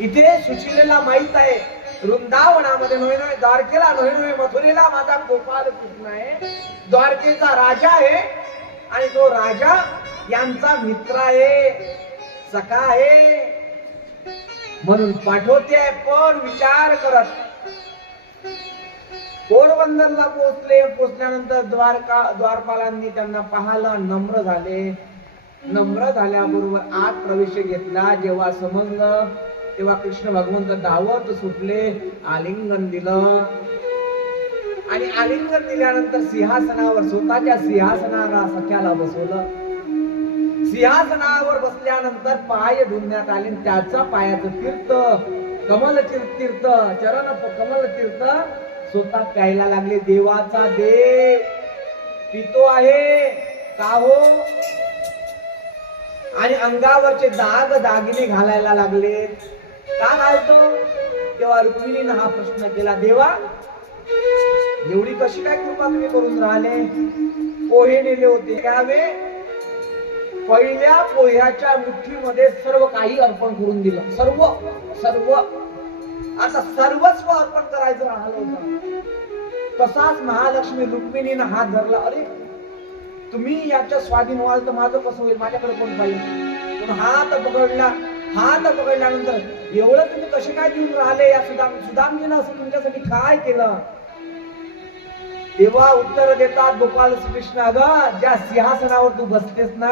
इथे सुशीलेला माहित आहे वृंदावनामध्ये नव्हे नव्हे द्वारकेला नव्हे नव्हे मथुरेला माझा गोपाल कृष्ण आहे, द्वारकेचा राजा आहे आणि तो राजा यांचा मित्र आहे, सखा आहे, म्हणून पाठवते. पण विचार करत पोरबंदरला पोचल्यानंतर द्वारपालांनी त्यांना पाहिलं, नम्र झाले. नम्र झाल्याबरोबर आत प्रवेश घेतला. जेव्हा समजलं तेव्हा कृष्ण भगवंत धावत सुटले, आलिंगन दिलं आणि आलिंगन दिल्यानंतर सिंहासनावर स्वतःच्या सिंहासनाला सख्याला बसवलं. सिंहासनावर बसल्यानंतर पाय धुण्यात आले. त्याचा पायाचं तीर्थ कमल तीर्थ चरण कमल तीर्थ स्वतः प्यायला लागले. देवाचा देव पितो आहे का हो? आणि अंगावरचे दाग दागिने घालायला लागले. का घालतो? तेव्हा रुक्मिणीने हा प्रश्न केला, देवा एवढी कशी काय कृपा तुम्ही करून राहिले? पोहे नेले होते त्यावे पहिल्या पोह्याच्या मुठीमध्ये सर्व काही अर्पण करून दिलं. सर्व सर्व आता सर्वस्व अर्पण करायचं राहिलं होतं. तसाच महालक्ष्मी रुक्मिणीने हात धरला. अरे तुम्ही याच्या स्वाधीन व्हाल तर माझं कसं होईल? माझ्याकडे कोण पाहिजे? पण हात पकडला. हात पकडल्यानंतर एवढं तुम्ही कसे काय देऊन राहिले? या सुदामजीनं असं तुमच्यासाठी काय केलं? तेव्हा उत्तर देतात गोपाल कृष्ण, अगं ज्या सिंहासनावर तू बसतेस ना,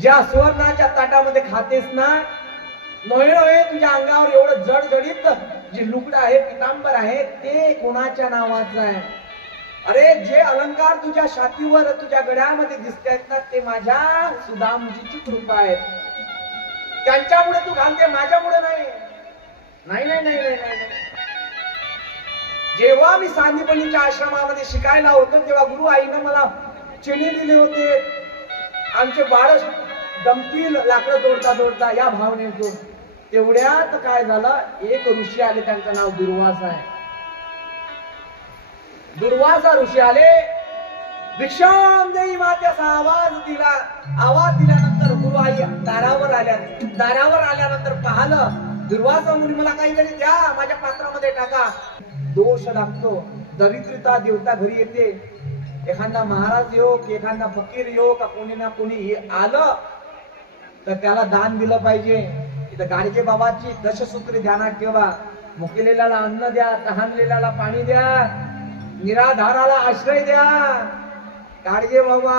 ज्या सुवर्णाच्या ताटामध्ये खातेस ना, नव्हे तुझ्या अंगावर एवढं जडजडीत जे लुगडं आहे, पितांबर आहे, ते कोणाच्या नावाचं आहे? अरे जे अलंकार तुझ्या छातीवर तुझ्या गळ्यामध्ये दिसतायत ना, ते माझ्या सुदामजीची कृपा आहे. त्यांच्यामुळे तू घालते, माझ्यामुळे नाही. नाही नाही नाही नाही नाही. जेव्हा मी सांदीपनीच्या आश्रमामध्ये शिकायला होतो तेव्हा गुरु आईनं मला चिनी दिले होते, आमचे बाळ दमतील लाकडं तोडता तोडता या भावनेतून. तेवढ्यात काय झालं, एक ऋषी आले, त्यांचं नाव दुर्वासा आहे. दुर्वासा ऋषी आले, भिक्षाम देई मात्याचा आवाज दिला. आवाज दिल्यानंतर गुरु आई दारावर आल्या. दारावर आल्यानंतर पाहिलं, दुर्वासा मुनी मला काहीतरी द्या, माझ्या पात्रामध्ये टाका. दोष लागतो, दरिद्रता देवता घरी येते. एखादा महाराज येऊ की एखादा फकीर येऊ का कोणी ना कोणी आलं तर त्याला दान दिलं पाहिजे. इथं गाडगे बाबाची दशसूत्री ध्यानात ठेवा. मुकेलेल्याला अन्न द्या, तहानलेल्याला पाणी द्या, निराधाराला आश्रय द्या. गाडगे बाबा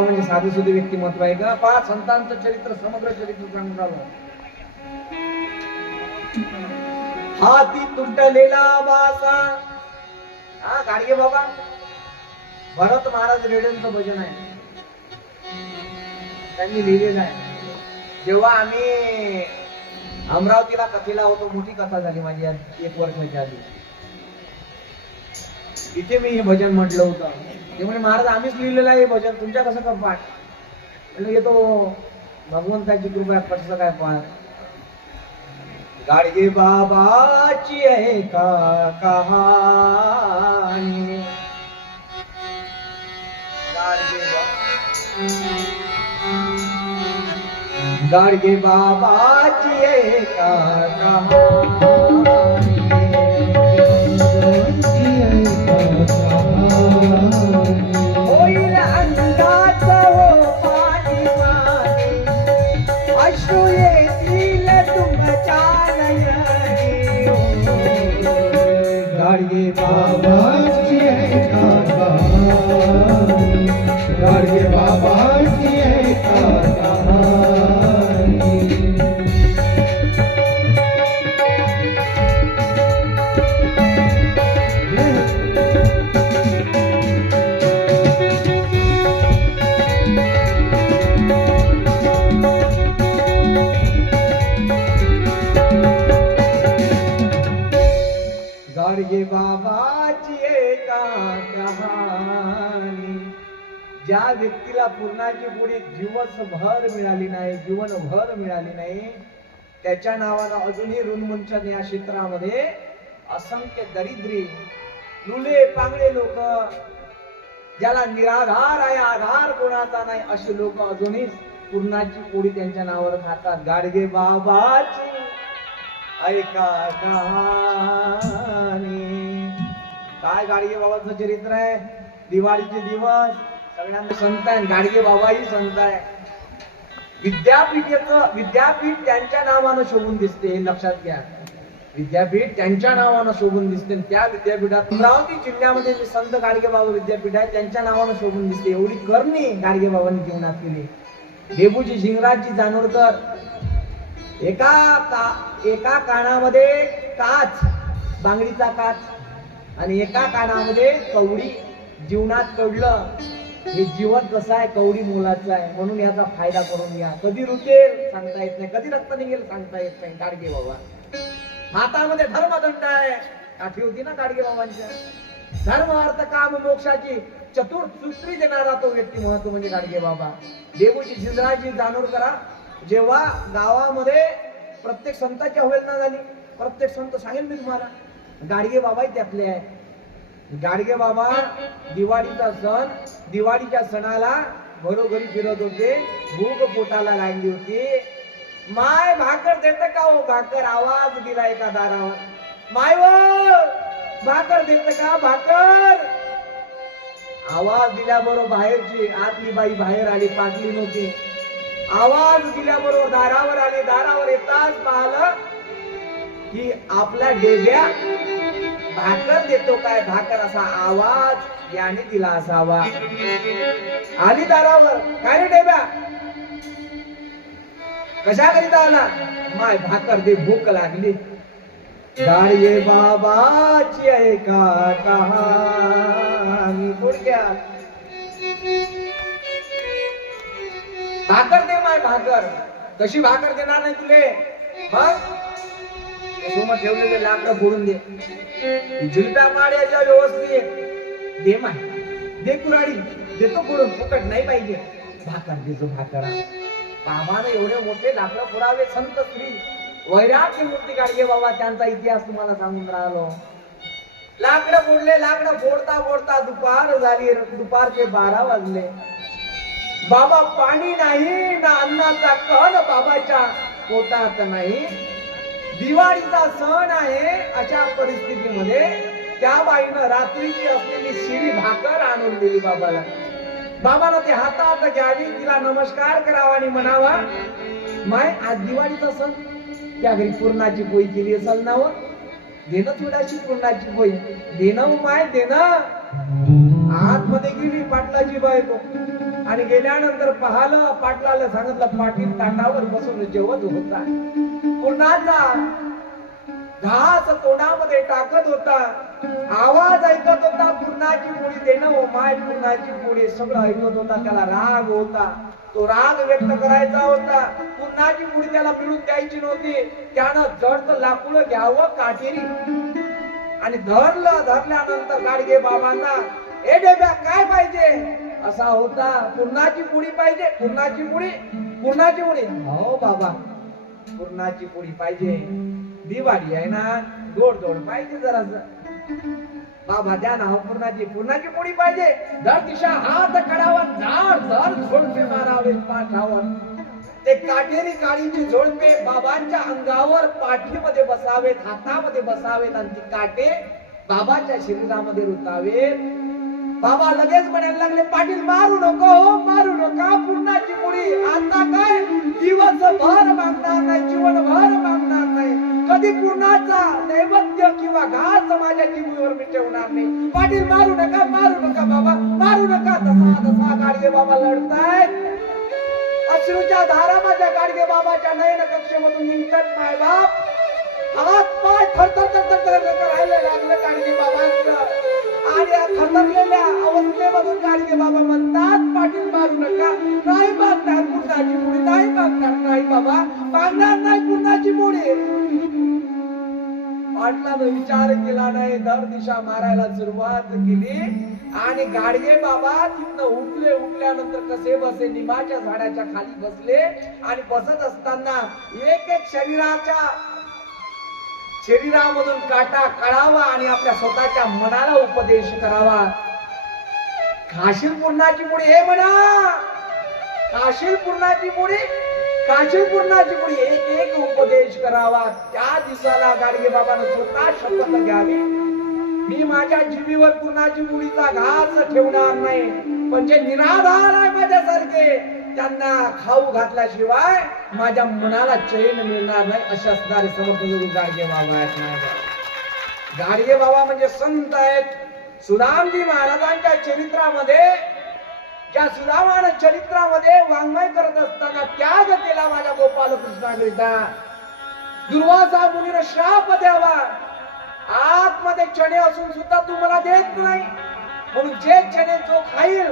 म्हणजे साधू सुधी व्यक्तिमत्व आहे का? 5 संतांचं चरित्र, समग्र चरित्र सांगून राहिलो. हाती तुटलेला बासा, हा गाडगे बाबा. भरत महाराज रेड्यांचं भजन आहे, त्यांनी लिहिलेलं आहे. जेव्हा आम्ही अमरावतीला कथेला होतो, मोठी कथा झाली माझी 1 वर्षाच्या आधी, इथे मी हे भजन म्हटलं होतं. ते म्हणजे महाराज आम्हीच लिहिलेलं आहे हे भजन, तुमच्या कसं काय पाठ? म्हणजे येतो भगवंताची कृपा, कसं काय पाठ? गाडगे बाबाची आहे का कहाणी, गाडगे बाबाची आहे का कहाणी, होईल अंगात हो पाणी माने, अश्रू येतील तुमच्या नयनी. गाडगे बाबाची आहे का कहाणी, गाडगे बाबाची आहे का कहाणी. गाडगे बाबाची एका कहाणी. ज्या व्यक्तीला पूर्णाची पुढे जीवनभर मिळाली नाही, जीवनभर मिळाली नाही, त्याच्या नावानं अजूनही ऋणमुंचन या क्षेत्रामध्ये असंख्य दरिद्री लुले पांगळे लोक, ज्याला निराधार आहे, आधार कोणाचा नाही, असे लोक अजूनही पूर्णाची पोळी त्यांच्या नावावर खातात. गाडगे बाबाची ऐका कहाणी. काय गाडगे बाबाचं चरित्र आहे. दिवाळीचे दिवस सगळ्यांना संत आहे. गाडगे बाबाही संत आहे. विद्यापीठ त्यांच्या नावानं शोभून दिसते, हे लक्षात घ्या. विद्यापीठ त्यांच्या नावानं शोभून दिसते. त्या विद्यापीठात अमरावती जिल्ह्यामध्ये जे संत गाडगे बाबा विद्यापीठ आहे त्यांच्या नावानं शोभून दिसते. एवढी करणी गाडगे बाबांनी जीवनात केली. देबूजी शिंगराजजी जानोरकर एका कानामध्ये काच, बांगडीचा काच, आणि एका कानामध्ये कवडी. जीवनात कळलं हे जीवन कसं आहे, कवडी मोलाचं आहे, म्हणून याचा फायदा करून घ्या. कधी रुतेल सांगता येत नाही, कधी रक्त निघेल सांगता येत नाही. गाडगे बाबा हातामध्ये धर्मदंड आहे. काठी होती ना गाडगे बाबांच्या. धर्म अर्थ काम मोक्षाची चतुर्सूत्री देणारा तो व्यक्ती महत्व म्हणजे गाडगे बाबा. देवूजी शिंगराजजी जानोरकरा जेव्हा गावामध्ये प्रत्येक संतांची अवहेलना झाली, प्रत्येक संत सांगेल मी तुम्हाला, गाडगे बाबाही त्यातले आहे. गाडगे बाबा दिवाळीचा सण, दिवाळीच्या सणाला घरोघरी फिरत होते. भूक पोटाला लागली होती. माय भाकर देत का हो भाकर, आवाज दिला एका दारावर. माय व भाकर देत का भाकर. आवाज दिल्याबरोबर बाहेरची आतली बाई बाहेर आली, पाटली नव्हती. आवाज दिल्याबरोबर दारावर आली. दारावर येताच पाहिलं की आपल्या डेब्या भाकर देतो काय, भाकर असा आवाज याने दिला असावा. आली दारावर, काय रे डेब्या, कशा करीता आला. माय भाकर दे, भूक लागली. गाडगे बाबाची आहे का कहाणी. थोडक्यात भाकर दे, माय भाकर. कशी भाकर देणार नाही तुले, मग सोमत ठेवलेले लाकडं फोडून दे. जुलप्या माड्याच्या व्यवस्थित दे, माय दे कुराडी, देतो फोडून, फुकट नाही पाहिजे. भाकर देतो भाकर. बाबाने एवढे मोठे लाकडं फोडावे. संत श्री वैराग्य मूर्ती गाडगे बाबा, त्यांचा इतिहास तुम्हाला सांगून राहिलो. लाकडं फोडले. लाकडं फोडता फोडता दुपार झाली. दुपारचे 12 वाजले. बाबा पाणी नाही ना अन्नाचा कण बाबाच्या पोटात नाही. दिवाळीचा सण आहे. अशा परिस्थितीमध्ये त्या बाईनं रात्रीची असलेली शिळी भाकर आणून दिली बाबाला. बाबाला ते हातात घ्यावी, तिला नमस्कार करावा आणि म्हणावा, माय आज दिवाळीचा सण, त्या घरी पूर्णाची पोळी केली असेल ना, व देणं थोडाशी पूर्णाची पोळी देणं माय देणं. आतमध्ये गेली पाटलाची बायको आणि गेल्यानंतर पाहिलं, पाटलाला सांगितलं, पाटील ताटावर बसून जेवत होता. पूर्णाचा घास तोंडामध्ये टाकत होता. आवाज ऐकत होता, पूर्णाची पोळी देणं हो माय, पूर्णाची पोळी. सगळं ऐकत होता. त्याला राग होता. तो राग व्यक्त करायचा होता. पूर्णाची पोळी त्याला मिळून द्यायची नव्हती. त्यानं जड लाकूड घ्यावं काटेरी आणि धरल्यानंतर गाडगे बाबांना, ए डेब्या काय पाहिजे असा होता. पूर्णाची पोळी पाहिजे. पूर्णाची पोळी, पूर्णाची पोळी. हो बाबा पूर्णाची पोळी पाहिजे. दिवाळी आहे ना, गोड गोड पाहिजे जरास. बाबा द्या ना, पूर्णाची पोळी पाहिजे. दर दिशा हात कडावा, झाड झोडपे मारावे पाठावर. ते काटेरी काळीचे झोडपे बाबांच्या अंगावर पाठीमध्ये बसावेत, हातामध्ये बसावेत आणि ती काटे बाबाच्या शरीरामध्ये रुतावेत. बाबा लगेच म्हणायला लागले, पाटील मारू नको हो, मारू नका. पूर्णाची पोळी आता काय दिवसभर मागणार नाही, जीवनभर मागणार नाही. कधी पूर्णाचा नैवेद्य किंवा घास माझ्या जिभेवर मी ठेवणार नाही. पाटील मारू नका, मारू नका बाबा, मारू नका. तसा गाडगे बाबा लढतायत. अश्रूच्या धारा माझ्या गाडगे बाबाच्या नयन कक्षेमधून निघतात. माय बाप हात पाय थरथर करायला लागलं गाडगे बाबांचं. आणि या थरथरलेल्या अवस्थेमधून गाडगे बाबा म्हणतात, पाटील मारू नका. नाही मागणार पूर्णाची पोळी, नाही मागणार. नाही बाबा मागणार नाही पूर्णाची पोळी. पाटलानं विचार केला नाही. दर दिशा मारायला सुरुवात केली आणि गाडगे बाबा तिथनं उठल्यानंतर कसे बसे निंबाच्या झाडाच्या खाली बसले. आणि बसत असताना एक शरीरामधून काटा काढावा आणि आपल्या स्वतःच्या मनाला उपदेश करावा. खाशील पूर्णाची पोळी हे म्हणा, काशील पूर्णाची मुडी, काशील पूर्णाची मुडी, एक एक उपदेश करावा. त्या दिवसाला गाडगे बाबांना स्वतः शपथ घ्यावी, मी माझ्या जीवीवर पूर्णाची मुडीचा घास ठेवणार नाही, पण जे निराधार आहे माझ्यासारखे त्यांना खाऊ घातल्याशिवाय माझ्या मनाला चैन मिळणार नाही. असे असणारे समर्थ गुरु गाडगे बाबा आहेत. नाही गाडगे बाबा म्हणजे संत आहेत. सुदामजी महाराजांच्या चरित्रामध्ये, ज्या सुदामानं चरित्रामध्ये वाङ्मय करत असताना त्याग केला माझ्या गोपाल कृष्णाकरिता, दुर्वासा मुनीने श्राप द्यावा, आतमध्ये चणे असून सुद्धा तू मला देत नाही, म्हणून जे चणे जो खाईल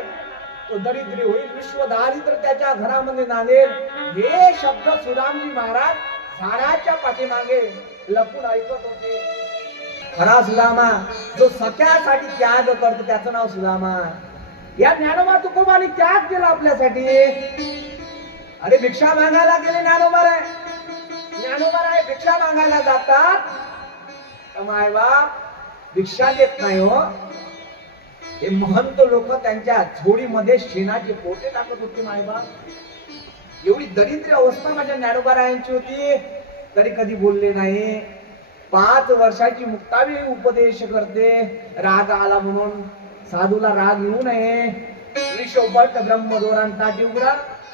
तो दरिद्री होईल, विश्व दारिद्र्य त्याच्या घरामध्ये नांदेल. हे शब्द सुदामजी महाराज झाडाच्या पाठीमागे लपून ऐकत होते. खरा सुदामा जो सख्यासाठी त्याग करतो त्याचं नाव सुदामा. या ज्ञानोबा तुकोबांनी त्याग केला आपल्यासाठी. अरे भिक्षा मागायला गेले ज्ञानोबा रे, ज्ञानोबा रे भिक्षा मागायला जातात, माय बाप भिक्षा देत नाही हो. हे महंत लोक त्यांच्या झोळीमध्ये शेणाचे पोटे टाकत होते. मायबाप, एवढी दरिद्र अवस्था माझ्या ज्ञानोबारायांची होती, तरी कधी बोलले नाही. 5 वर्षाची मुक्तावी उपदेश करते, राग आला म्हणून. साधूला राग येऊ नये. विश्वभट ब्रह्मदोरान ताटी उघडा,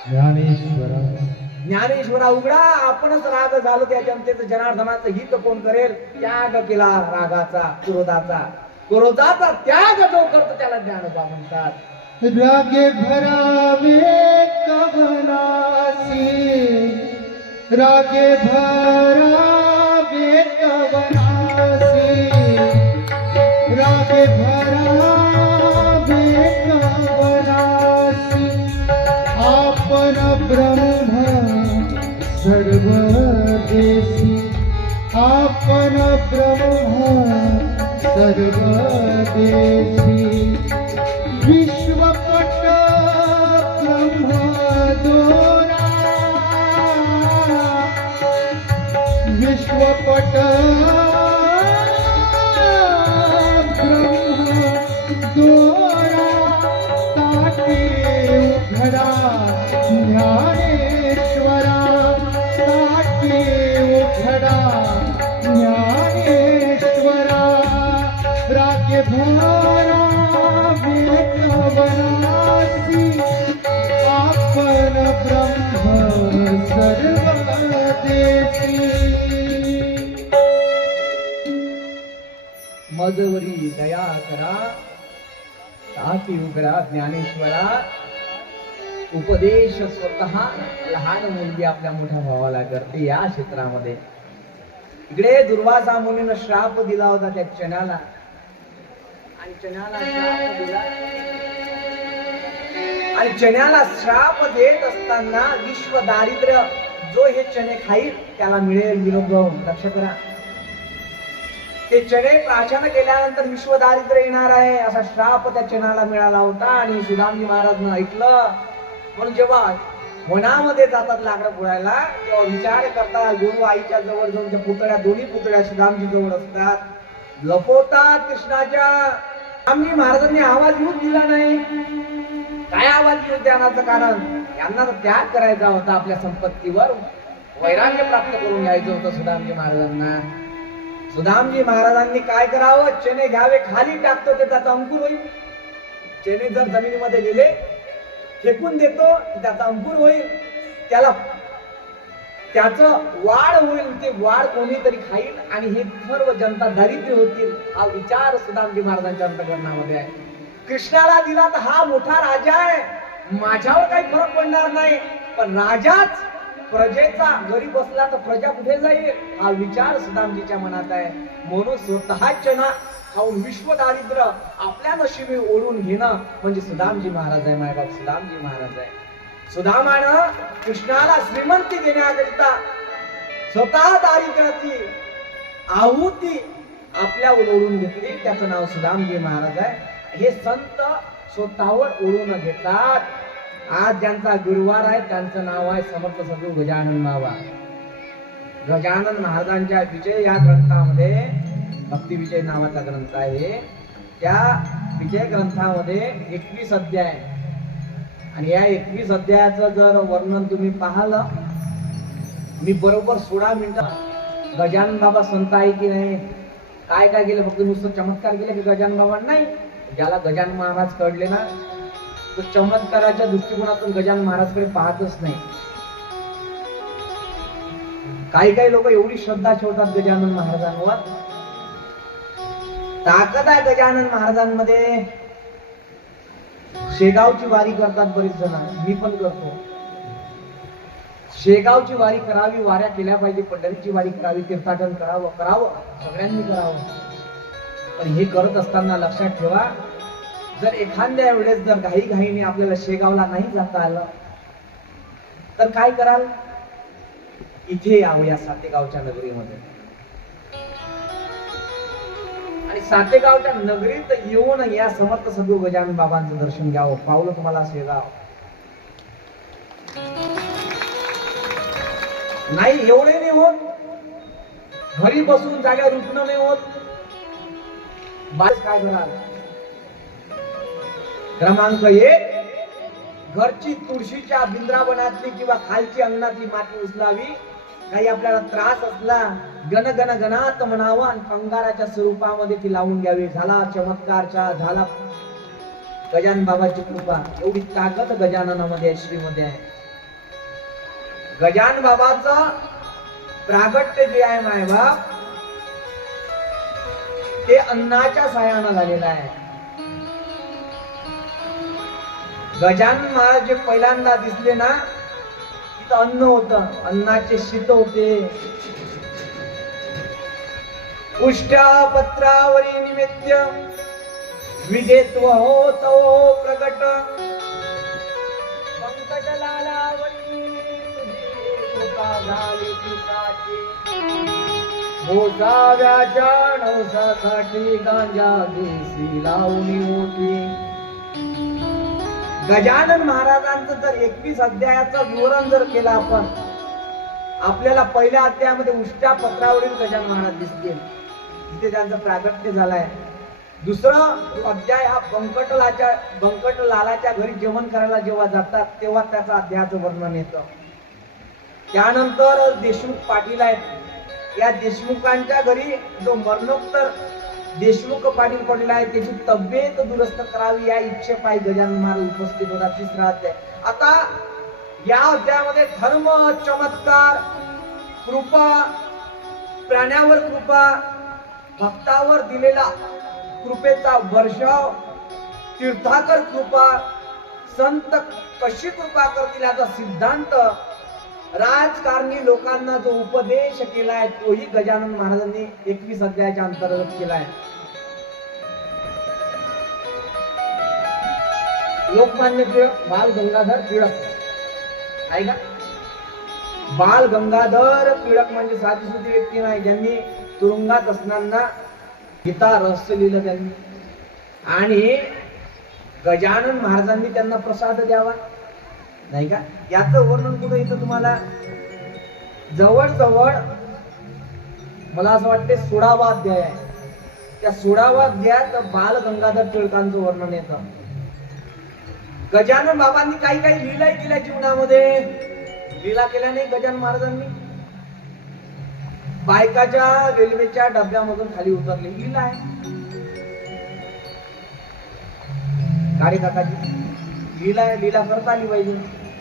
ज्ञानेश्वरा ज्ञानेश्वरा उघडा. आपणच राग झालो, त्या जनतेचं जनार्दनाचं हित कोण करेल? त्याग केला रागाचा, क्रोधाचा. क्रोधाचा त्याग जो करतो त्याला ज्ञानोबा म्हणतात. रागे भरावे कवनासी, रागे भरावे कवनासी, रागे भरावे कवनासी. आपण ब्रह्म सर्वदेशी, आपण ब्रह्म सर्वदेशी. विश्वपट ब्रह्मदोरा, विश्वपट ब्रह्मदोरा. ताटे उघडा ज्ञानेश्वरा, ताटे उघडा ज्ञानेश्वरा. रागे भरावे कवनासी, आपण ब्रह्म सर्वदेशी. मजवरी दया करा, ताटी उघडा ज्ञानेश्वरा. उपदेश स्वतः लहान मुलगी आपल्या मोठ्या भावाला करते. या क्षेत्रामध्ये इकडे दुर्वासा मुनीनं श्राप दिला होता त्या चण्याला, आणि चण्याला श्राप दिला, आणि चण्याला श्राप देत असताना विश्व दारिद्र्य जो हे चणे खाईल त्याला मिळेल. विनोद लक्ष करा, ते चणे प्राशन केल्यानंतर विश्व दारिद्र्य येणार आहे असा श्राप त्या चण्याला मिळाला होता. आणि सुदामजी महाराजनं ऐकलं, म्हणून जेव्हा वनामध्ये जातात लाकडं फोडायला तेव्हा विचार करतात, गुरु आईच्या जवळ जाऊन त्या पुतळ्या, दोन्ही पुतळ्या सुदामजी जवळ असतात, लपवतात कृष्णाच्या. सुदामजी महाराजांनी आवाज येऊन दिला नाही. काय आवाज येऊन देण्याचं कारण? यांना त्याग करायचा होता, आपल्या संपत्तीवर वैराग्य प्राप्त करून घ्यायचं होतं सुदामजी महाराजांना. सुदामजी महाराजांनी काय करावं? चणे घ्यावे, खाली टाकतो ते त्याचा अंकुर होईल. चणे जर जमिनीमध्ये गेले, फेकून देतो त्याचा अंकुर होईल, त्याला त्याचं वाढ होईल, ते वाढ कोणीतरी खाईल आणि हे सर्व जनता दारिद्र्य होतील. हा विचार सुदामजी महाराजांच्या अंतःकरणामध्ये आहे. कृष्णाला दिला तर हा मोठा राजा आहे, माझ्यावर काही फरक पडणार नाही, पण राजाच प्रजेचा घरी बसला तर प्रजा कुठे जाईल? हा विचार सुदामजीच्या मनात आहे. म्हणून स्वतः चना खाऊन विश्व दारिद्र्य आपल्या नशिबी ओढून घेणं म्हणजे सुदामजी महाराज आहे. मायबाप सुदामजी महाराज आहे. सुदामानं कृष्णाला श्रीमंती देण्याकरिता स्वतः दारिद्र्याची आहुती आपल्यावर ओढून घेतली. त्याचं नाव सुदामजी महाराज आहे. हे संत स्वतःवर ओढून घेतात. आज ज्यांचा गुरुवार आहे त्यांचं नाव आहे समर्थ सद्गुरू गजानन बाबा. गजानन महाराजांच्या विजय या ग्रंथामध्ये, भक्ती विजय नावाचा ग्रंथ आहे, त्या विजय ग्रंथामध्ये 21 अध्याय आणि या 21 अध्यायाचं जर वर्णन तुम्ही पाहिलं, मी बरोबर 16 मिनिटं गजानन बाबा संत आहे की नाही, काय काय केलं, फक्त नुसतं चमत्कार केलं की गजानन बाबा नाही. ज्याला गजानन महाराज कळले ना, तो चमत्काराच्या दृष्टिकोनातून गजानन महाराजकडे पाहतच नाही. काही काही लोक एवढी श्रद्धा ठेवतात गजानन महाराजांवर, ताकद आहे गजानन महाराजांमध्ये. शेगावची वारी करतात बरीच जण, मी पण करतो. शेगावची वारी करावी, वाऱ्या केल्या पाहिजे, पंढरीची वारी करावी, तीर्थाटन करावं, सगळ्यांनी करावं. पण हे करत असताना लक्षात ठेवा, जर एखाद्या वेळेस जर घाईघाईने आपल्याला शेगावला नाही जाता आलं तर काय कराल? इथे यावं या सातेगावच्या नगरीमध्ये, आणि सातेगावच्या नगरीत येऊन या समर्थ सद्गुरू गजानन बाबांचं दर्शन घ्यावं. पावलं तुम्हाला शेगाव. नाही एवढे नाही होत, घरी बसून जाग्यावर उठणं नाही होत, काय कराल? क्रमांक 1, घरची तुळशीच्या बिंद्रावनातली किंवा खालची अंगणातली माती उचलावी. काही आपल्याला त्रास असला, गण गण गणात म्हणावं आणि अंगाराच्या स्वरूपामध्ये ती लावून घ्यावी. झाला चमत्कारचा, झाला गजानन बाबाची कृपा. एवढी ताकद गजाननामध्ये श्रीमध्ये आहे. गजानन बाबाचं प्रागट्य जे आहे मायबाप, ते अन्नाच्या साह्यानं झालेलं आहे. गजानन महाराज जे पहिल्यांदा दिसले ना, तिथं अन्न होतं, अन्नाचे शीत होते. उष्ट्यापत्रावरी निमित्य विदेत्व होतो प्रगट. पंकजलालावरी तुझी कृपा झाली पिसाची. मोजाव्याच्या नवसासाठी गांजा देसी लावणी होती. गजानन महाराजांचं जर 21 अध्यायाचं विवरण जर केलं आपण, आपल्याला पहिल्या अध्यायामध्ये उष्ट्या पत्रावरील गजानन महाराज दिसतील, तिथे त्यांचं प्रागट्य झालंय. दुसरं अध्याय हा बंकटलालाच्या घरी जेवण करायला जेव्हा जातात तेव्हा त्याचं अध्यायाचं वर्णन येतं. त्यानंतर देशमुख पाटील आहेत, या देशमुखांच्या घरी जो मरणोत्तर देशमुख पाटील पडला आहे त्याची तब्येत दुरुस्त करावी या इच्छेपायी गजानन महाराज उपस्थित होता. तिसरा अध्याय. आता या अध्यायामध्ये धर्म, चमत्कार, कृपा, प्राण्यावर कृपा, भक्तावर दिलेला कृपेचा वर्षाव, तीर्थाकर कृपा, संत कशी कृपा करतील याचा सिद्धांत, राजकारणी लोकांना जो उपदेश केलाय तोही गजानन महाराजांनी 21 अध्यायाच्या अंतर्गत केलाय. लोकमान्य टिळक, बाल गंगाधर टिळक आहे का? बाल गंगाधर टिळक म्हणजे साधीसुधी व्यक्ती नाही, ज्यांनी तुरुंगात असताना गीता रहस्य लिहिलं त्यांनी, आणि गजानन महाराजांनी त्यांना प्रसाद द्यावा नाही का, याचं वर्णन कुठं इथं तुम्हाला जवळ मला असं वाटते 16वा अध्याय आहे. त्या 16वा अध्यायात बाल गंगाधर टिळकांचं वर्णन येतं. गजानन बाबांनी काही काही लीला केल्या जीवनामध्ये. लीला केल्या नाही गजानन महाराजांनी. बायकाच्या रेल्वेच्या डब्यामधून खाली उतरले, लीला आहे. गाडी काकाची लीला आहे, लीला करता आली पाहिजे.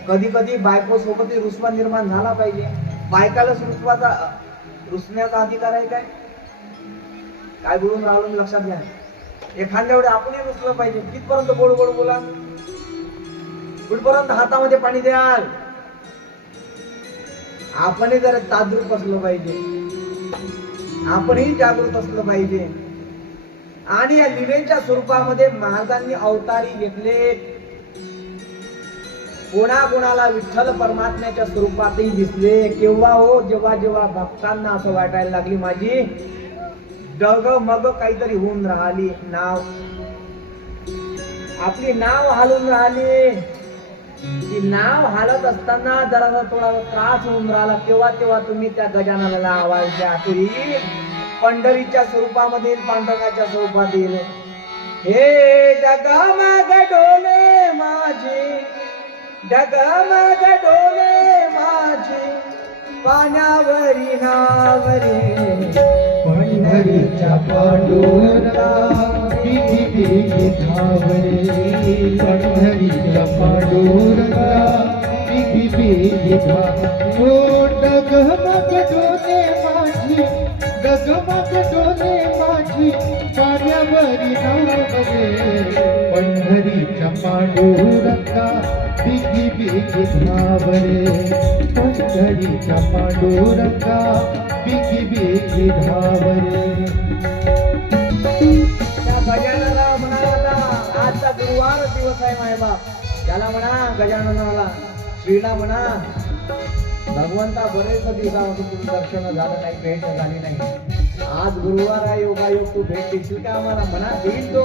कधी कधी बायको सोबत रुसवा निर्माण झाला पाहिजे. बायकाला रुसण्याचा अधिकार आहे काय? काय बोलून राहिलो मी लक्षात घ्या. एखाद्या वेळी आपणही रुसलं पाहिजे. कितपर्यंत गोड गोड बोला, कुठपर्यंत हातामध्ये पाणी द्याल. आपणही जर ताद्रूप असलं पाहिजे, आपणही जागृत असलं पाहिजे. आणि या लीलेच्या स्वरूपामध्ये महाराजांनी अवतारी घेतले. कोणाला विठ्ठल परमात्म्याच्या स्वरूपातही दिसले. केव्हा हो, जेव्हा जेव्हा भक्तांना असं वाटायला लागली माझी डग मग काहीतरी होऊन राहिली, आपली नाव हालून राहिली. ती नाव हालत असताना जरा थोडा त्रास होऊन राहिला, तेव्हा तुम्ही त्या गजाननाला आवाज द्या. तरी पंढरीच्या स्वरूपामध्ये, पांडुरंगाच्या स्वरूपात येईल. हे जगा माग डोले माझे डगमग डोले माझी पाण्यावरी नावरे पंढरीच्या पांडुरंगा बिगी बिगी धावरे पंढरीच्या पांडुरंगा बिगी बिगी धावरे डगमग डोले माझी डगमग डोले माझी पाण्यावरी नावरे पंढरीच्या पांडुरंगा बिगी बिगी धावरे पंढरीच्या पांडुरंगा बिगी बिगी धावरे. त्या गजाननाला म्हणाला होता आजचा गुरुवार दिवस आहे मायबाप त्याला म्हणा गजाननाला श्रीला म्हणा भगवंता बरेच दिवसापासून तुझं दर्शन झालं नाही भेट झाली नाही आज गुरुवार आहे योगायोग तू भेट देशील का आम्हाला म्हणा देईल तो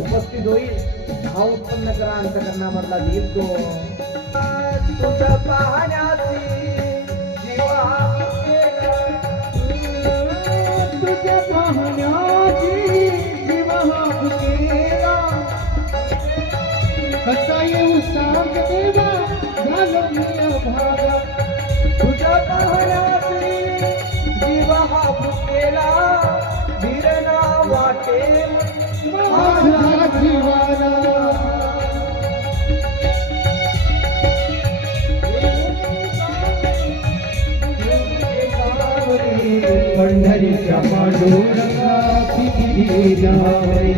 उपस्थित होईल हा उत्पन्न करा अंतकरणामधला देईल तो तुझं पाहण्याची जीवा तुझ्या पाहण्याची जीवा फुकेला कसा येऊ सांग देवा झालं मी अभागा तुझ्या पाहण्याची जीवा हा भुकेला धीरणा वाटे माझा जीवाला पंढरीच्या पांडुरंगा बिगी धावरे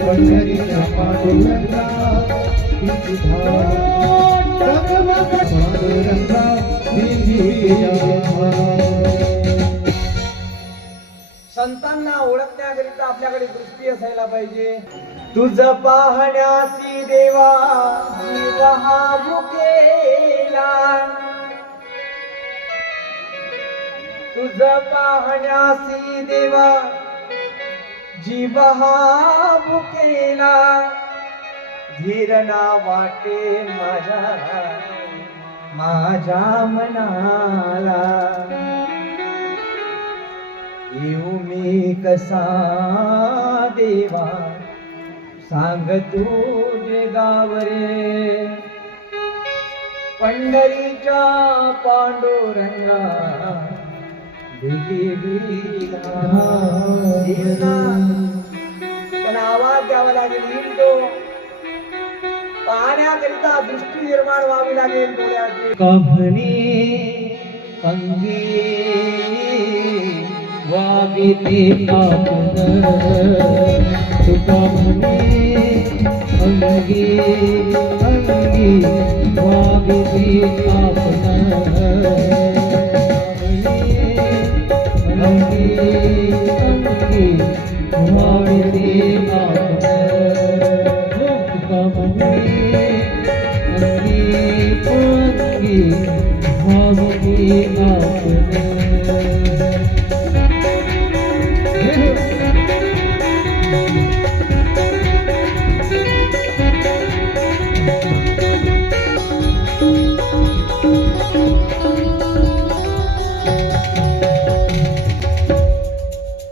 पंढरीच्या पांडुरंगा बिगी धावरे पांडुरंगा बिगी धावरे. संतांना ओळखण्याकरिता आपल्याकडे दृष्टी असायला पाहिजे तुझ पाहण्यासी देवा जीव हा भुकेला तुझ पाहण्यासी देवा जीव हा भुकेला धीरणा वाटे माझ्या मनाला येऊ मी कसा देवा सांग तुझे गावरे पंढरीच्या पांडुरंगा बिगी बिगी धावरे. त्याला आवाज द्यावा लागेल येईल तो पाहण्याकरिता दृष्टी निर्माण व्हावी लागेल डोळ्याची कभनी अंगी वागिते आपण तुका म्हणे अंगी अंगी वागिते आपण अंगी अंगी वागिते आपण तुका म्हणे अंगी अंगी वागिते आपण.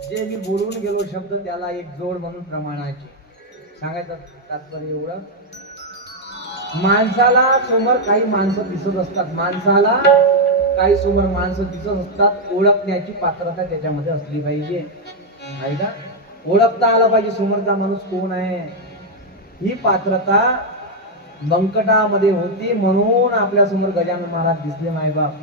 जे मी बोलून गेलो शब्द त्याला एक जोड म्हणून प्रमाणाचे सांगायचं तात्पर्य एवढं माणसाला समोर काही माणसं दिसत असतात माणसाला काही समोर माणसं दिसत असतात ओळखण्याची पात्रता त्याच्यामध्ये असली पाहिजे आहे का ओळखता आला पाहिजे समोरचा माणूस कोण आहे ही पात्रता बंकटामध्ये होती म्हणून आपल्या समोर गजानन महाराज दिसले मायबाप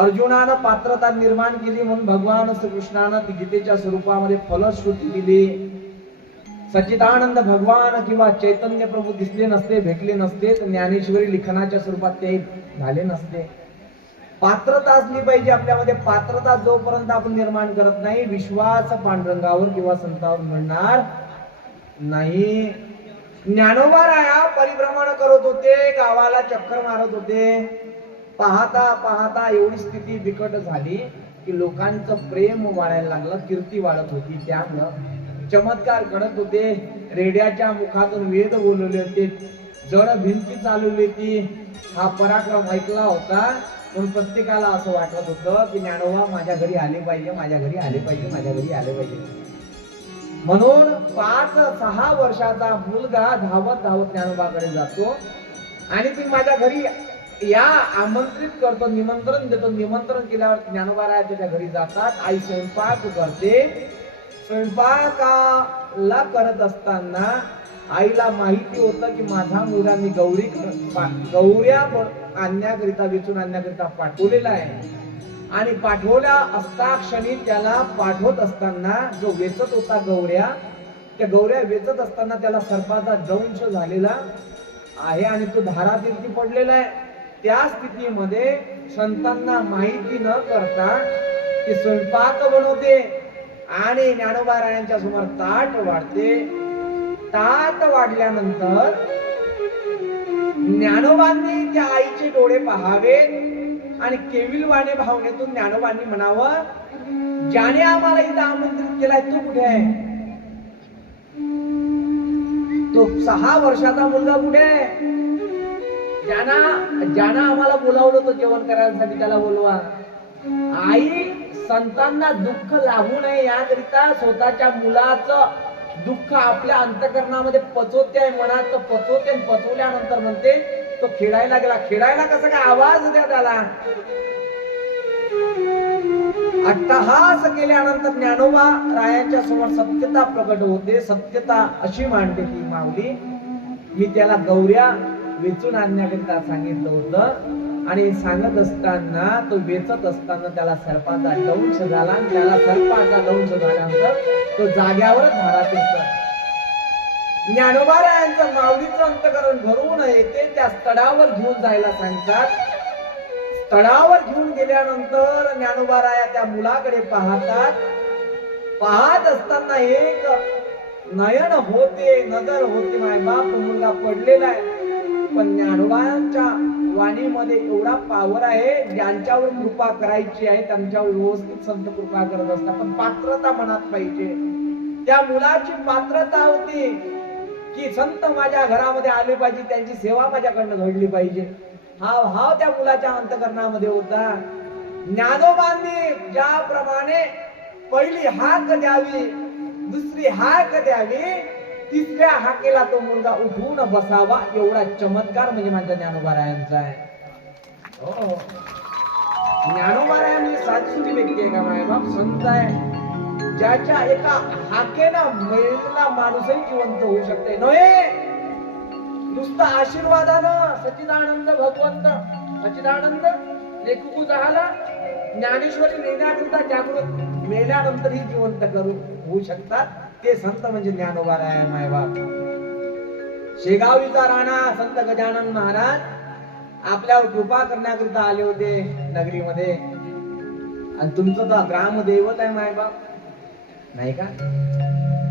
अर्जुनानं पात्रता निर्माण केली म्हणून भगवान श्रीकृष्णानं गीतेच्या स्वरूपामध्ये फलश्रुती दिली सच्चिदानंद भगवान किंवा चैतन्य प्रभू दिसले नसते भेटले नसते तर ज्ञानेश्वरी लिखाणाच्या स्वरूपात ते झाले नसते पात्रता असली पाहिजे आपल्यामध्ये पात्रता जोपर्यंत आपण निर्माण करत नाही विश्वास पांडुरंगावर किंवा संतावर मिळणार नाही ज्ञानोबा राया परिभ्रमण करत होते गावाला चक्कर मारत होते पाहता पाहता एवढी स्थिती बिकट झाली की लोकांचं प्रेम वाढायला लागलं कीर्ती वाढत होती त्यामुळं चमत्कार घडत होते रेड्याच्या मुखातून वेद बोलवले होते जड भिंती चालवली होती हा पराक्रम ऐकला होता पण प्रत्येकाला असं वाटत होतं की ज्ञानोबा माझ्या घरी आले पाहिजे माझ्या घरी आले पाहिजे माझ्या घरी आले पाहिजे म्हणून 5-6 वर्षाचा मुलगा धावत धावत ज्ञानोबाकडे जातो आणि तुम्ही माझ्या घरी या, आमंत्रित करतो, निमंत्रण देतो. निमंत्रण केल्यावर ज्ञानोबा राय त्याच्या घरी जातात. आई स्वयंपाक करते. स्वयंपाकाला करत असताना आईला माहिती होतं की माझा मुलगा मी गौऱ्या आणण्याकरिता, वेचून आणण्याकरिता पाठवलेला आहे. आणि पाठवल्या असता क्षणी त्याला पाठवत असताना जो वेचत होता गौऱ्या, त्या गौऱ्या वेचत असताना त्याला सर्पाचा दंश झालेला आहे आणि तो धारातीर्थी पडलेला आहे. त्या स्थितीमध्ये संतांना माहिती न करता ती स्वयंपाक बनवते आणि ज्ञानोबा रायांच्या समोर ताट वाढते. ताट वाढल्यानंतर ज्ञानोबांनी त्या आईचे डोळे पाहावे आणि केविलवाणे भावनेतून ज्ञानोबांनी म्हणावं, ज्याने आम्हाला इथं आमंत्रित केलाय तो कुठे आहे? तो 6 वर्षाचा मुलगा कुठे आहे? ज्यानं आम्हाला बोलावलं होतं जेवण करायसाठी त्याला बोलवा. आई संतांना दुःख लागू नये याकरिता स्वतःच्या मुलाचं दुःख आपल्या अंतःकरणामध्ये पचवते आहे, मनात पचवते. आणि पचवल्यानंतर म्हणते तो खेळायला गेला. खेळायला कसं काय? आवाज द्या त्याला. अट्टहास केल्यानंतर ज्ञानोबा रायांच्या समोर सत्यता प्रकट होते. सत्यता अशी मांडते की माऊली, मी त्याला गौऱ्या वेचून आणण्याकरिता सांगितलं होतं आणि सांगत असताना तो वेचत असताना त्याला सर्पाचा दंश झाला आणि त्याला सर्पाचा दंश झाल्यानंतर तो जाग्यावरच धारातीर्थी. ज्ञानोबा रायांचं माऊलीचं अंतःकरण भरून येते. त्या स्थळावर घेऊन जायला सांगतात. स्थळावर घेऊन गेल्यानंतर ज्ञानोबा राया त्या मुलाकडे पाहतात. पाहत असताना एक नयन होते, नजर होते, मायबाप मुलगा पडलेला आहे. पण ज्ञानोबांच्या वाणीमध्ये एवढा पावर आहे, ज्यांच्यावर कृपा करायची आहे त्यांच्यावर व्यवस्थित संत कृपा करत असतात. पण पात्रता मनात पाहिजे. त्या मुलाची पात्रता होती की संत माझ्या घरामध्ये आले पाहिजे, त्यांची सेवा माझ्याकडनं घडली पाहिजे. हा भाव त्या मुलाच्या अंतःकरणामध्ये होता. ज्ञानोबांनी ज्याप्रमाणे पहिली हाक द्यावी, दुसरी हाक द्यावी, तिसऱ्या हाकेला तो मुलगा उठून बसावा, एवढा चमत्कार म्हणजे माझ्या ज्ञानोबा रायांचा आहे. हो, ज्ञानोबा राय म्हणजे साधीसुधी व्यक्ती आहे का? मायबाप संत आहे, ज्याच्या एका हाकेला मेलेला माणूसही जिवंत होऊ शकते. नव्हे नुसतं आशीर्वादानं सच्चिदानंद भगवंत, सच्चिदानंद लेखू झाला, ज्ञानेश्वरी नेण्याकरिता जागृत मेल्यानंतरही जिवंत करू होऊ शकतात. ते संत म्हणजे ज्ञानोबा राय मायबाप. शेगावीचा राणा संत गजानन महाराज आपल्यावर कृपा करण्याकरिता आले होते नगरीमध्ये. आणि तुमचं तर ग्रामदैवत आहे मायबाप, नाही का?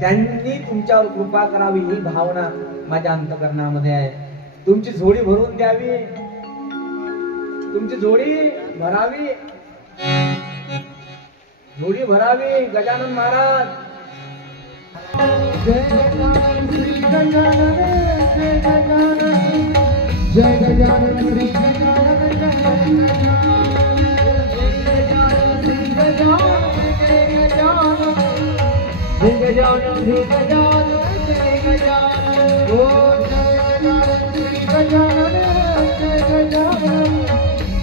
त्यांनी तुमच्यावर कृपा करावी ही भावना माझ्या अंतःकरणामध्ये आहे. तुमची झोळी भरून द्यावी, तुमची झोळी भरावी, झोळी भरावी. गजानन महाराज जय गजानन श्री गजानन, जय गजानन, जय गजानन श्री गजानन, जय गजानन, जय गजानन श्री गजानन, जय गजानन, जय गजानन श्री गजानन, जय गजानन, ओ जय गजानन श्री गजानन, जय गजानन,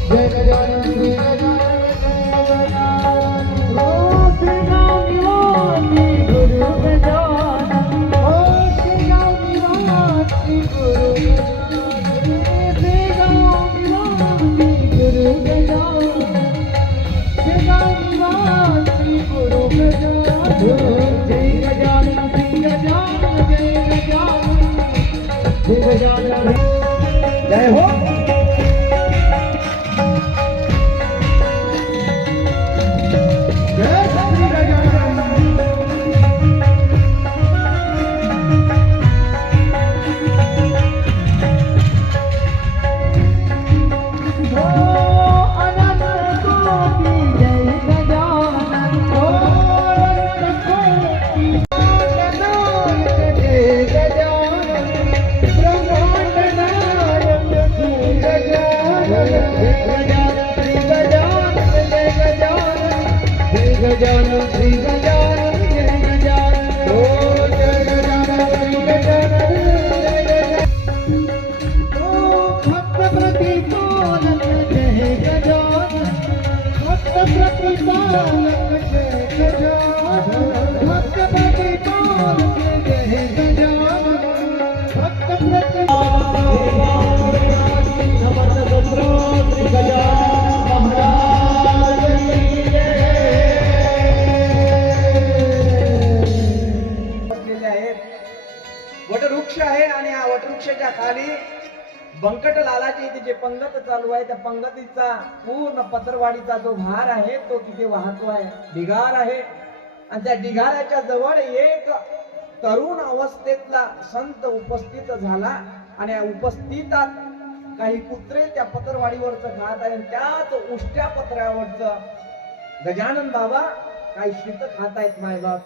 जय गजानन श्री गजानन, जय गजानन, ओ श्री राम निवासी गुरु गजानन, ओ श्री राम निवासी गुरु गजानन, श्री राम निवासी गुरु गजानन, श्री राम निवासी गुरु गजानन, जय गजानन श्री गजानन, जय गजानन, जय गजानन, जय हो. गजानन श्री गजानन, जय गजानन, ओ जय गजानन श्री गजानन, जय गजानन, ओ प्रतिपालक जय गजानन भक्त प्रतिपालक जय गजानन भक्त बसलेले आहेत. वटवृक्ष आहे आणि या वटवृक्षाच्या खाली बंकट लालाच्या इथे जे पंगत चालू आहे त्या पंगतीचा पूर्ण पत्रवाडीचा जो भार आहे तो तिथे वाहतो आहे. ढिगार आहे आणि त्या ढिगाऱ्याच्या जवळ एक तरुण अवस्थेतला संत उपस्थित झाला आणि या उपस्थितात काही कुत्रे त्या पत्रवाडीवरच खात आहे. त्याच उष्ट्या पत्र्यावरच गजानन बाबा काही शीत खातायत मायबाप.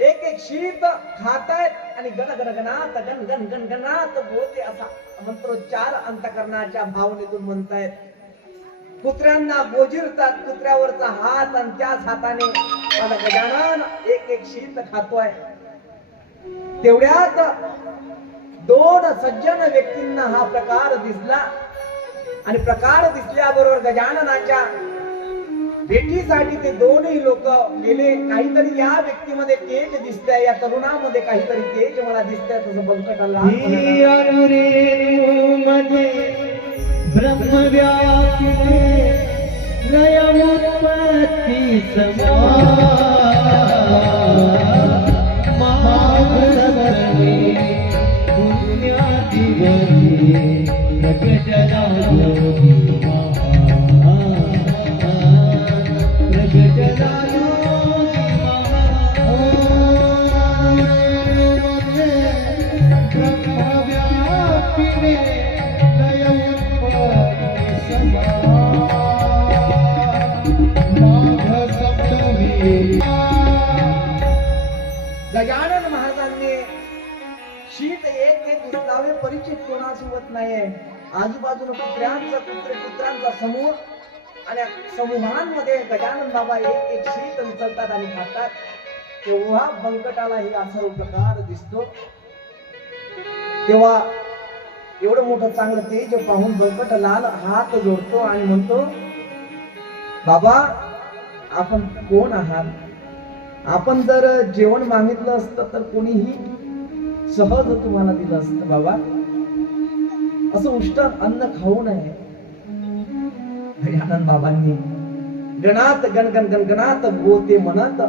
एक एक शीत खातायत आणि गण गण गणात गण गण गण गणात बोलते असा मंत्रोच्चार अंतकरणाच्या भावनेतून म्हणतायत. कुत्र्यांना गोजिरतात कुत्र्यावरचा हात आणि त्याच हाताने माझा गजानन एक एक शीत खातोय. तेवढ्यात दोन सज्जन व्यक्तींना हा प्रकार दिसला आणि प्रकार दिसल्याबरोबर गजाननाच्या भेटीसाठी ते दोनही लोक गेले. काहीतरी या व्यक्तीमध्ये तेज दिसतंय, या तरुणामध्ये काहीतरी तेज मला दिसतंय तसं बंकटाला ब्रह्मव्यापी लयोत्पत्ति गजानन महाराजांनी शीत एक एक उचलावे परिचित कोणासोबत नाहीये. आजूबाजूला कुत्र्यांचा समूह आणि समूहांमध्ये गजानन बाबा एक एक शीत उचलतात आणि खातात. तेव्हा बंकटालाही असा प्रकार दिसतो. तेव्हा एवढं मोठं चांगलं तेज पाहून बंकट लाल हात जोडतो आणि म्हणतो, बाबा आपण कोण आहात? आपण जर जेवण मागितलं असतं तर कोणीही सहज तुम्हाला दिलं असतं बाबा. असं उष्ट अन्न खाऊ नये. गजानन बाबांनी गणात गण गण गण गणात बोते म्हणत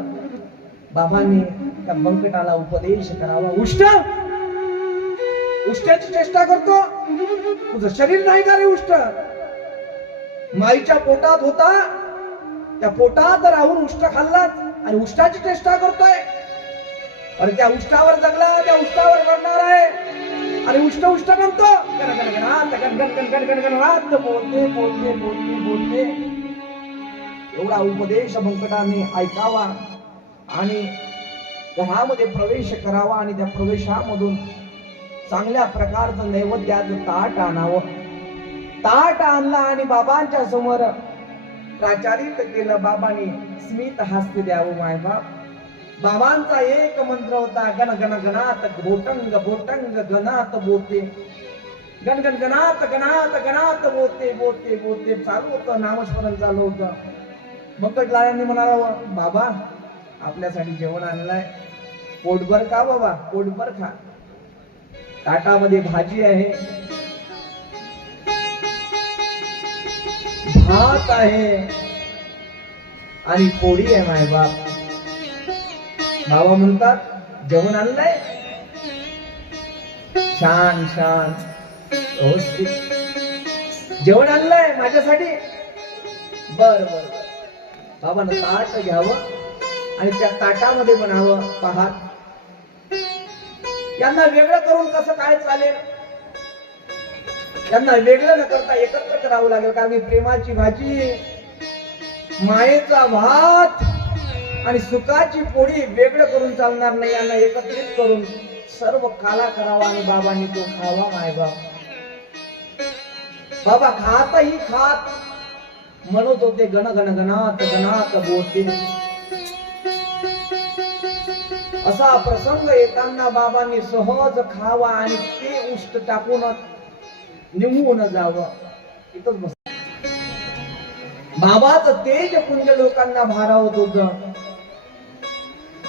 बाबांनी त्या बंकटाला उपदेश करावा. उष्ट्याची चेष्टा करतो? तुझं शरीर नाही का रे उष्ट? माईच्या पोटात होता, त्या पोटात राहून उष्ट खाल्लाच आणि उष्टाची चेष्टा करतोय. अरे त्या उष्टावर जगला, त्या उष्टावर मरणार आहे आणि उष्ट उष्ट म्हणतो. गण गण गणात गण गण गण गण गण गणात बोलते बोलते बोलते बोलते. एवढा उपदेश बंकटाने ऐकावा आणि घरामध्ये प्रवेश करावा आणि त्या प्रवेशामधून चांगल्या प्रकारचं नैवेद्याचं ताट आणावं. ताट आणला आणि बाबांच्या समोर प्राचारित केलं. बाबांनी स्मित हास्य द्यावं मायबाप. बाबांचा एक मंत्र होता, गण गण गणात घोटंग घोटंग गणात बोते. गण गण गणात गणात गणात बोते बोते बोते चालू होतं. नामस्मरण चालू होतं. बंकटलालांनी म्हणाला, बाबा आपल्यासाठी जेवण आणलंय, पोटभर खा बाबा, पोटभर खा. ताटामध्ये भाजी आहे, भात आहे आणि पोळी आहे मायबाप. बाबा म्हणतात, जेवण आणलंय? छान छान व्यवस्थित जेवण आणलंय माझ्यासाठी? बर बर. बाबांना ताट घ्यावं आणि त्या ताटामध्ये बनावं. पहा यांना वेगळं करून कसं काय चालेल? त्यांना वेगळं न करता एकत्र करावं लागेल. कारण प्रेमाची भाजी, मायेचा भात आणि सुखाची पोळी वेगळं करून चालणार नाही. यांना एकत्रित करून सर्व काला करावा आणि बाबांनी तो खावा मायबाप. बाबा खातही खात म्हणत होते, गण गण गणात गणात बोलते. असा प्रसंग येताना बाबांनी सहज खावा आणि ते उष्ट टाकून निघून जावं. इथंच बस. बाबाचं तेज पुंज लोकांना भारावत होत.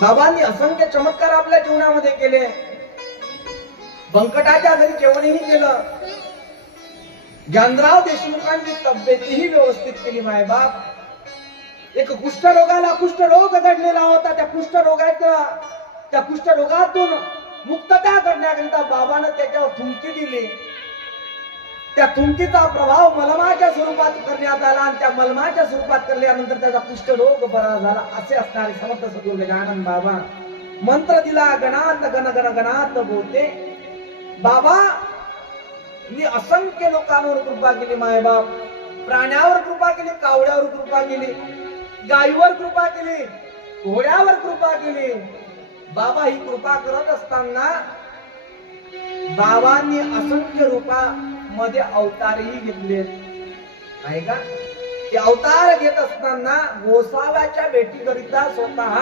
बाबांनी असंख्य चमत्कार आपल्या जीवनामध्ये केले. बंकटाच्या घरी जेवणही केलं. जानराव देशमुखांची तब्येतही व्यवस्थित केली. मायबाप, एक कुष्ठरोगाला कुष्ठरोग जडलेला होता. त्या कुष्ठरोगातून मुक्तता करण्याकरिता बाबानं त्याच्यावर थुंकी दिली. त्या थुंकीचा प्रभाव मलमाच्या स्वरूपात करण्यात आला आणि त्या मलमाच्या स्वरूपात करल्यानंतर त्याचा कुष्ठरोग बरा झाला. असे असणारे समर्थ सद्गुरू गजानन बाबा मंत्र दिला. गणात गण गण गणात बोलते. बाबा मी असंख्य लोकांवर कृपा केली. मायबाप, प्राण्यावर कृपा केली, कावड्यावर कृपा केली, गायीवर कृपा केली, घोड्यावर कृपा केली. बाबा ही कृपा करत असताना बाबांनी असंख्य रूपामध्ये अवतारही घेतले आहे का. ते अवतार घेत असताना गोसाव्याच्या भेटीकरिता स्वतः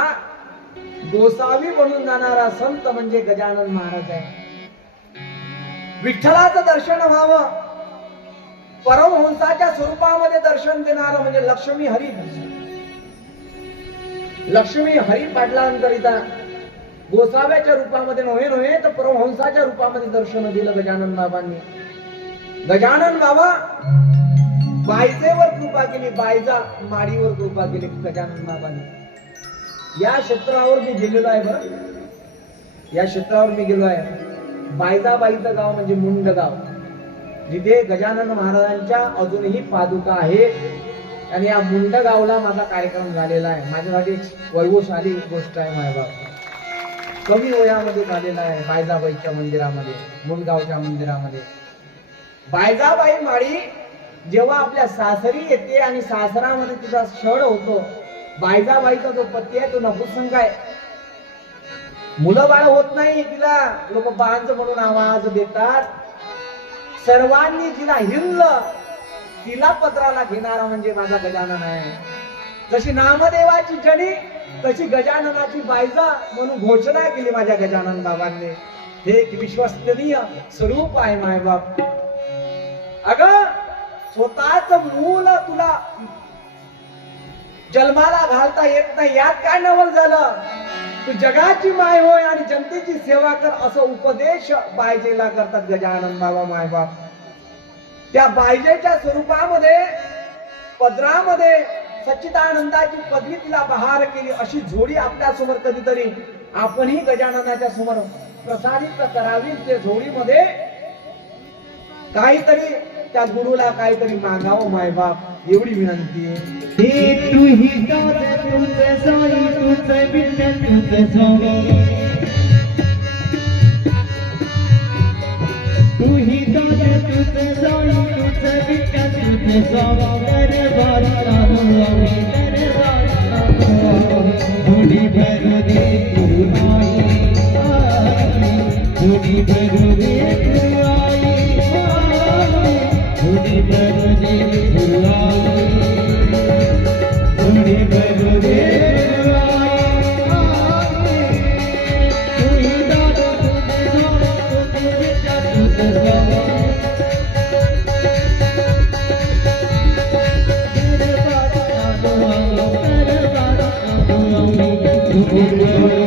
गोसावी बनून जाणारा संत म्हणजे गजानन महाराज आहे. विठ्ठलाचं दर्शन व्हावं, परमहंसाच्या स्वरूपामध्ये दर्शन देणार म्हणजे लक्ष्मी हरी. लक्ष्मी हरी पाटलांकरिता गोसाव्याच्या रूपामध्ये नव्हे तर परमहंसाच्या रूपामध्ये दर्शन दिलं गजानन बाबांनी. गजानन बाबा बायजेवर कृपा केली, बायजा माडीवर कृपा केली गजानन बाबांनी. या क्षेत्रावर मी गेलेलो आहे. बरं, या क्षेत्रावर मी गेलो आहे. बायजाबाईचं गाव म्हणजे मुंड गाव, जिथे गजानन महाराजांच्या अजूनही पादुका आहेत. आणि या मुंड गावला माझा कार्यक्रम झालेला आहे. माझ्यासाठी वैभवशाली गोष्ट आहे. मायबाप कमी वयामध्ये झालेला आहे. बायजाबाईच्या मंदिरामध्ये, मुंडगावच्या मंदिरामध्ये बायजाबाई माळी जेव्हा आपल्या सासरी येते आणि सासरामध्ये तिचा छळ होतो. बायजाबाईचा जो पती आहे तो नपुंसक आहे. मुलं बाळ होत नाही तिला. लोक बांज म्हणून आवाज देतात. सर्वांनी जिला हिरलं तिला पत्राला घेणारा म्हणजे माझा गजानन आहे. जशी नामदेवाची जनी तशी गजाननाची बायजा म्हणून घोषणा केली माझ्या गजानन बाबांनी. हे एक विश्वसनीय स्वरूप आहे मायबाप. अगं स्वतःच मूल तुला जन्माला घालता येत नाही, यात काय नवल झालं. तू जगाची माय होय आणि जनतेची सेवा कर, असं उपदेश बायजेला करतात गजानन बाबा मायबाप. त्या बायजेच्या स्वरूपामध्ये पदरामध्ये सच्चिदानंदाची पदवी तिला बहार केली. अशी जोडी आपल्या समोर कधीतरी आपणही गजाननाच्या समोर प्रसारित करावी. त्या जोडीमध्ये काहीतरी त्या गुरुला काहीतरी मागावं मायबाप, एवढी विनंती आहे. तू ही गाते तुझे साई तुझे विठ्ठल तुझे स्वामी. तू ही गाते तुझे साई तुझे विठ्ठल तुझे स्वामी. दरबार राहू आम्ही, दरबार राहू आम्ही. थोडी भरू दे तू आई, थोडी भरू दे तू आई, थोडी भरू दे तू आई, थोडी भरू दे तू आई. तू ही दादा तुझे स्वामी तुझे विठ्ठल तुझे स्वामी. दरबार राहू आम्ही, दरबार राहू आम्ही.